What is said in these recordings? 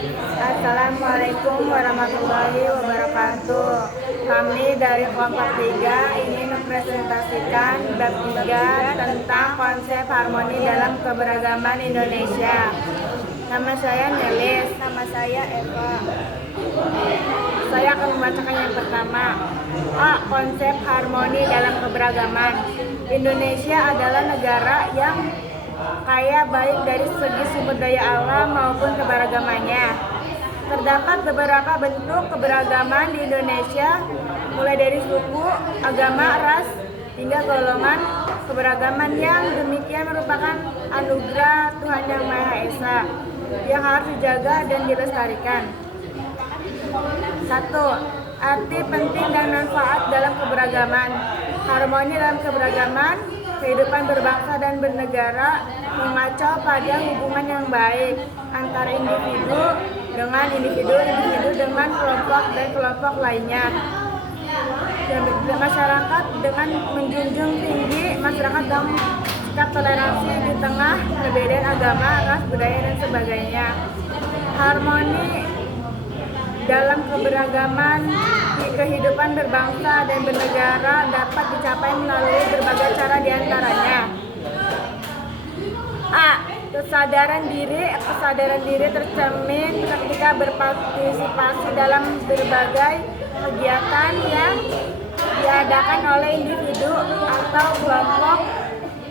Assalamualaikum warahmatullahi wabarakatuh. Kami dari kelompok 3 ingin mempresentasikan bab 3 tentang konsep harmoni dalam keberagaman Indonesia. Nama saya Nelis. Nama saya Eva. Saya akan membacakan yang pertama. A. Konsep harmoni dalam keberagaman. Indonesia adalah negara yang kaya baik dari segi sumber daya alam maupun keberagamannya. Terdapat beberapa bentuk keberagaman di Indonesia, mulai dari suku, agama, ras, hingga golongan. Keberagaman yang demikian merupakan anugerah Tuhan Yang Maha Esa yang harus dijaga dan dilestarikan. 1. Arti penting dan manfaat dalam keberagaman. Harmoni dalam keberagaman, kehidupan berbangsa dan bernegara mengacu pada hubungan yang baik antara individu dengan individu dengan kelompok dan kelompok lainnya. Dan masyarakat dengan menjunjung tinggi masyarakat dalam sikap toleransi di tengah perbedaan agama, ras, budaya dan sebagainya. Harmoni dalam keberagaman di kehidupan berbangsa dan bernegara dapat dicapai melalui berbagai cara diantaranya. A. Kesadaran diri tercermin ketika berpartisipasi dalam berbagai kegiatan yang diadakan oleh individu atau kelompok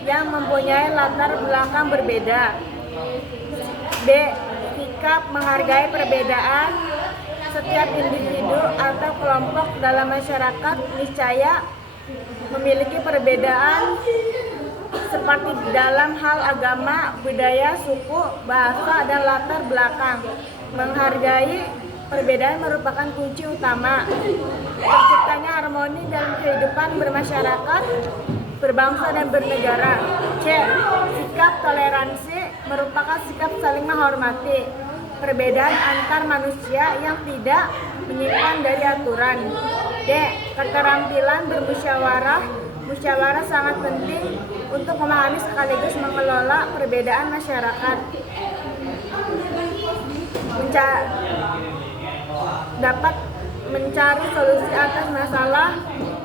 yang mempunyai latar belakang berbeda. B. Sikap menghargai perbedaan. Setiap individu atau kelompok dalam masyarakat niscaya memiliki perbedaan seperti dalam hal agama, budaya, suku, bahasa, dan latar belakang. Menghargai perbedaan merupakan kunci utama terciptanya harmoni dalam kehidupan bermasyarakat, berbangsa, dan bernegara. C. Sikap toleransi merupakan sikap saling menghormati perbedaan antar manusia yang tidak menyimpan dari aturan. D. Keterampilan bermusyawarah. Musyawarah sangat penting untuk memahami sekaligus mengelola perbedaan masyarakat. Dapat mencari solusi atas masalah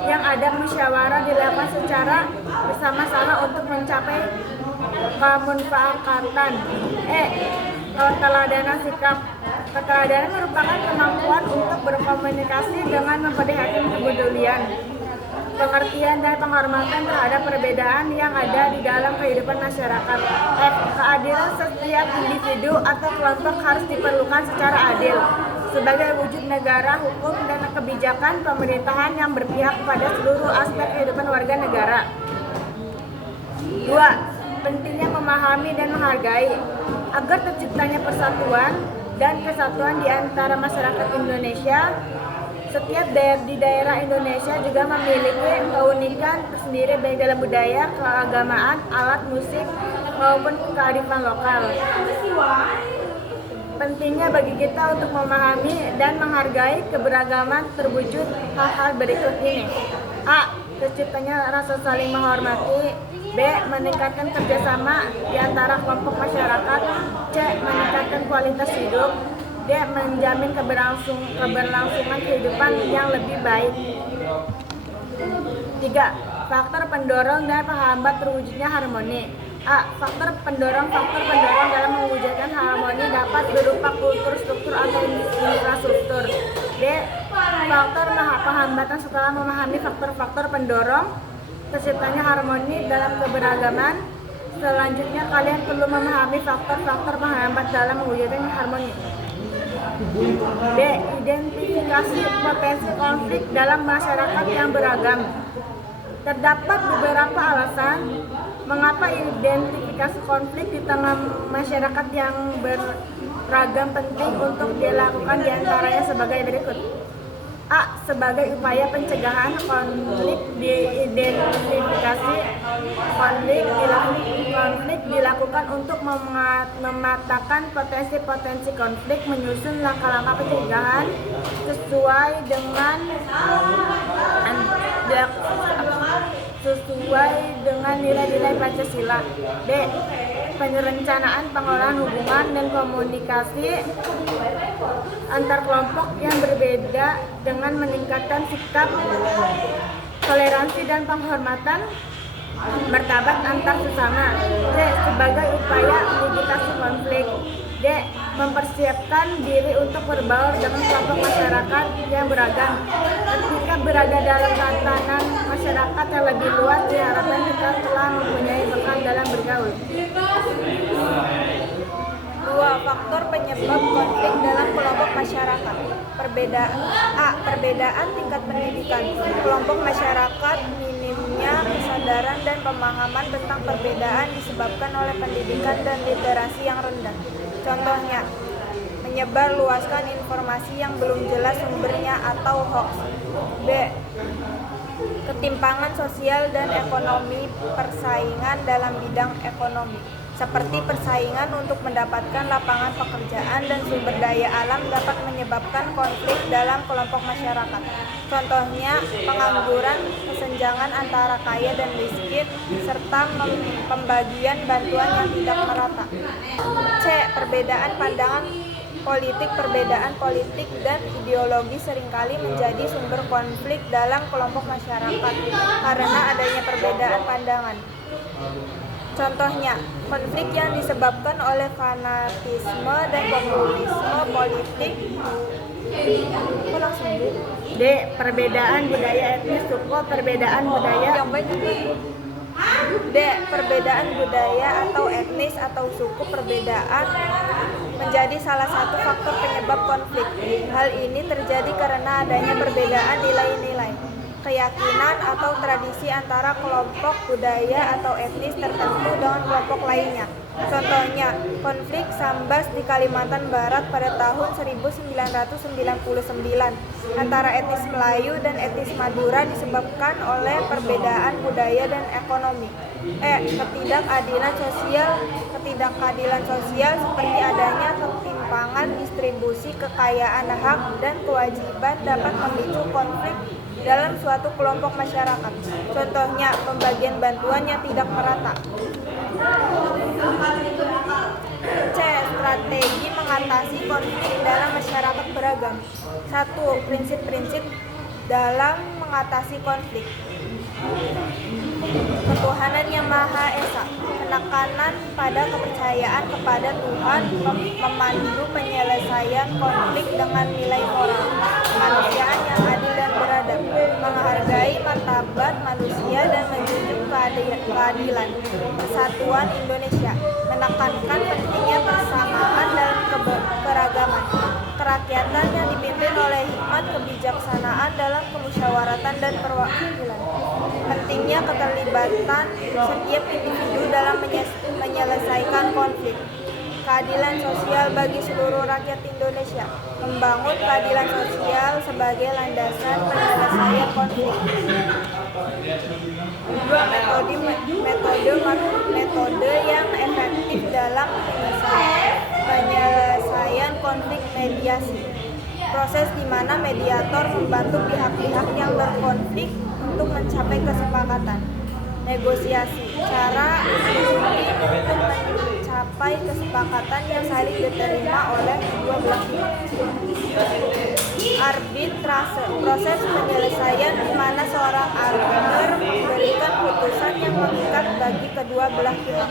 yang ada. Musyawarah dilakukan secara bersama-sama untuk mencapai kemanfaatan. E. Keteladanan sikap. Keteladanan merupakan kemampuan untuk berkomunikasi dengan memperlihatkan kepedulian, pengertian dan penghormatan terhadap perbedaan yang ada di dalam kehidupan masyarakat. F. Keadilan. Setiap individu atau kelompok harus diperlukan secara adil sebagai wujud negara, hukum, dan kebijakan pemerintahan yang berpihak pada seluruh aspek kehidupan warga negara. 2. Pentingnya memahami dan menghargai. Agar terciptanya persatuan dan kesatuan di antara masyarakat Indonesia, setiap di daerah Indonesia juga memiliki keunikan tersendiri baik dalam budaya, keagamaan, alat musik, maupun kearifan lokal. Pentingnya bagi kita untuk memahami dan menghargai keberagaman terwujud hal-hal berikut ini. A. Terciptanya rasa saling menghormati. B. Meningkatkan kerjasama di antara kelompok masyarakat. C. Meningkatkan kualitas hidup. D. Menjamin keberlangsungan kehidupan yang lebih baik. 3. Faktor pendorong dan penghambat terwujudnya harmoni. A. Faktor pendorong dalam mewujudkan harmoni dapat berupa kultur, struktur, atau infrastruktur. D. Faktor penghambatan. Setelah memahami faktor-faktor pendorong terciptanya harmoni dalam keberagaman, selanjutnya kalian perlu memahami faktor-faktor penghambat dalam mewujudkan harmoni. B. Identifikasi potensi konflik dalam masyarakat yang beragam. Terdapat beberapa alasan mengapa identifikasi konflik di tengah masyarakat yang beragam penting untuk dilakukan, diantaranya sebagai berikut. A. Sebagai upaya pencegahan konflik. Diidentifikasi konflik dilakukan untuk memetakan potensi-potensi konflik, menyusun langkah-langkah pencegahan sesuai dengan nilai-nilai Pancasila. B. perencanaan, pengelolaan hubungan, dan komunikasi antar kelompok yang berbeda dengan meningkatkan sikap toleransi dan penghormatan martabat antar sesama. C. Sebagai upaya mitigasi konflik. D. Mempersiapkan diri untuk berbaur dengan kelompok masyarakat yang beragam. Ketika berada dalam tatanan masyarakat yang lebih luas, diharapkan kita telah mempunyai bekal dalam bergaul. 2. Faktor penyebab konflik dalam kelompok masyarakat. Perbedaan tingkat pendidikan. Kelompok masyarakat minimnya kesadaran dan pemahaman tentang perbedaan disebabkan oleh pendidikan dan literasi yang rendah. Contohnya, menyebar luaskan informasi yang belum jelas sumbernya atau hoax. B. Ketimpangan sosial dan ekonomi. Persaingan dalam bidang ekonomi, seperti persaingan untuk mendapatkan lapangan pekerjaan dan sumber daya alam, dapat menyebabkan konflik dalam kelompok masyarakat. Contohnya, pengangguran, kesenjangan antara kaya dan miskin, serta pembagian bantuan yang tidak merata. C. Perbedaan pandangan politik. Perbedaan politik dan ideologi seringkali menjadi sumber konflik dalam kelompok masyarakat karena adanya perbedaan pandangan. Contohnya, konflik yang disebabkan oleh fanatisme dan populisme politik. D. Perbedaan budaya etnis, suku, perbedaan budaya. D. Perbedaan budaya atau etnis atau suku. Perbedaan menjadi salah satu faktor penyebab konflik. Hal ini terjadi karena adanya perbedaan nilai-nilai, keyakinan atau tradisi antara kelompok budaya atau etnis tertentu dengan kelompok lainnya. Contohnya, konflik Sambas di Kalimantan Barat pada tahun 1999 antara etnis Melayu dan etnis Madura disebabkan oleh perbedaan budaya dan ekonomi. Ketidakadilan sosial seperti adanya ketimpangan distribusi kekayaan, hak, dan kewajiban dapat memicu konflik dalam suatu kelompok masyarakat. Contohnya, pembagian bantuan yang tidak merata. C. Strategi mengatasi konflik dalam masyarakat beragam. 1. Prinsip-prinsip dalam mengatasi konflik. Ketuhanan yang Maha Esa. Penekanan pada kepercayaan kepada Tuhan memandu penyelesaian konflik dengan nilai moral, kemanusiaan yang adil dan beradab, menghargai martabat manusia dan menjunjung keadilan. Persatuan Indonesia. Menekankan pentingnya persamaan dalam keragaman. Kerakyatan yang dipimpin oleh hikmat kebijaksanaan dalam kemusyawaratan dan perwakilan. Pentingnya keterlibatan setiap individu dalam menyelesaikan konflik. Keadilan sosial bagi seluruh rakyat Indonesia. Membangun keadilan sosial sebagai landasan penyelesaian konflik. 2. Metode yang efektif dalam penyelesaian konflik. Mediasi. Proses di mana mediator membantu pihak-pihak yang berkonflik untuk mencapai kesepakatan. Negosiasi. Cara untuk mencapai kesepakatan yang saling diterima oleh kedua belah pihak. Arbitrase. Proses penyelesaian di mana seorang arbiter memberikan putusan yang mengikat bagi kedua belah pihak.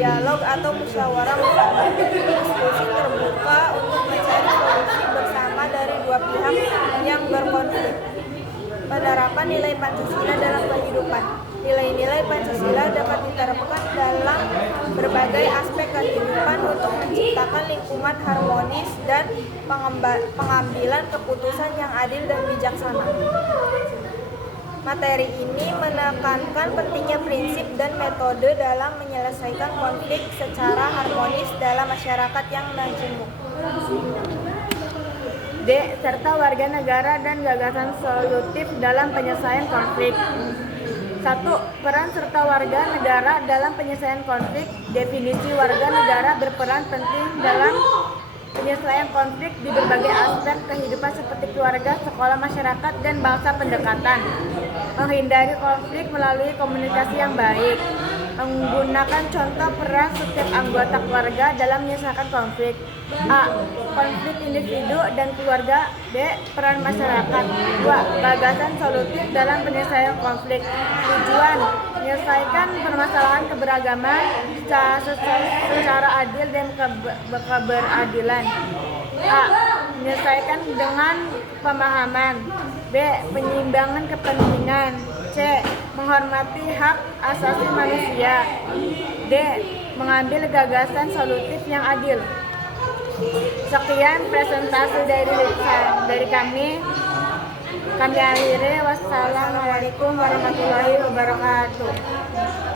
Dialog atau musyawarah mufakat. Diskusi terbuka untuk mencari solusi bersama dari dua pihak yang berkonflik. Penerapan nilai Pancasila dalam kehidupan. Nilai-nilai Pancasila dapat diterapkan dalam berbagai aspek kehidupan untuk menciptakan lingkungan harmonis dan pengambilan keputusan yang adil dan bijaksana. Materi ini menekankan pentingnya prinsip dan metode dalam menyelesaikan konflik secara harmonis dalam masyarakat yang majemuk. D. Serta warga negara dan gagasan solutif dalam penyelesaian konflik. 1. Peran serta warga negara dalam penyelesaian konflik. Definisi warga negara berperan penting dalam penyelesaian konflik di berbagai aspek kehidupan seperti keluarga, sekolah, masyarakat, dan bangsa pendekatan. Menghindari konflik melalui komunikasi yang baik. Menggunakan contoh peran setiap anggota keluarga dalam menyelesaikan konflik. A. Konflik individu dan keluarga. B. Peran masyarakat. 2. Gagasan solutif dalam penyelesaian konflik. Tujuan: menyelesaikan permasalahan keberagaman secara adil dan keberadilan. A. Menyelesaikan dengan pemahaman. B. Penyeimbangan kepentingan. C. Menghormati hak asasi manusia. D. Mengambil gagasan solutif yang adil. Sekian presentasi dari kami. Kami akhiri. Wassalamualaikum warahmatullahi wabarakatuh.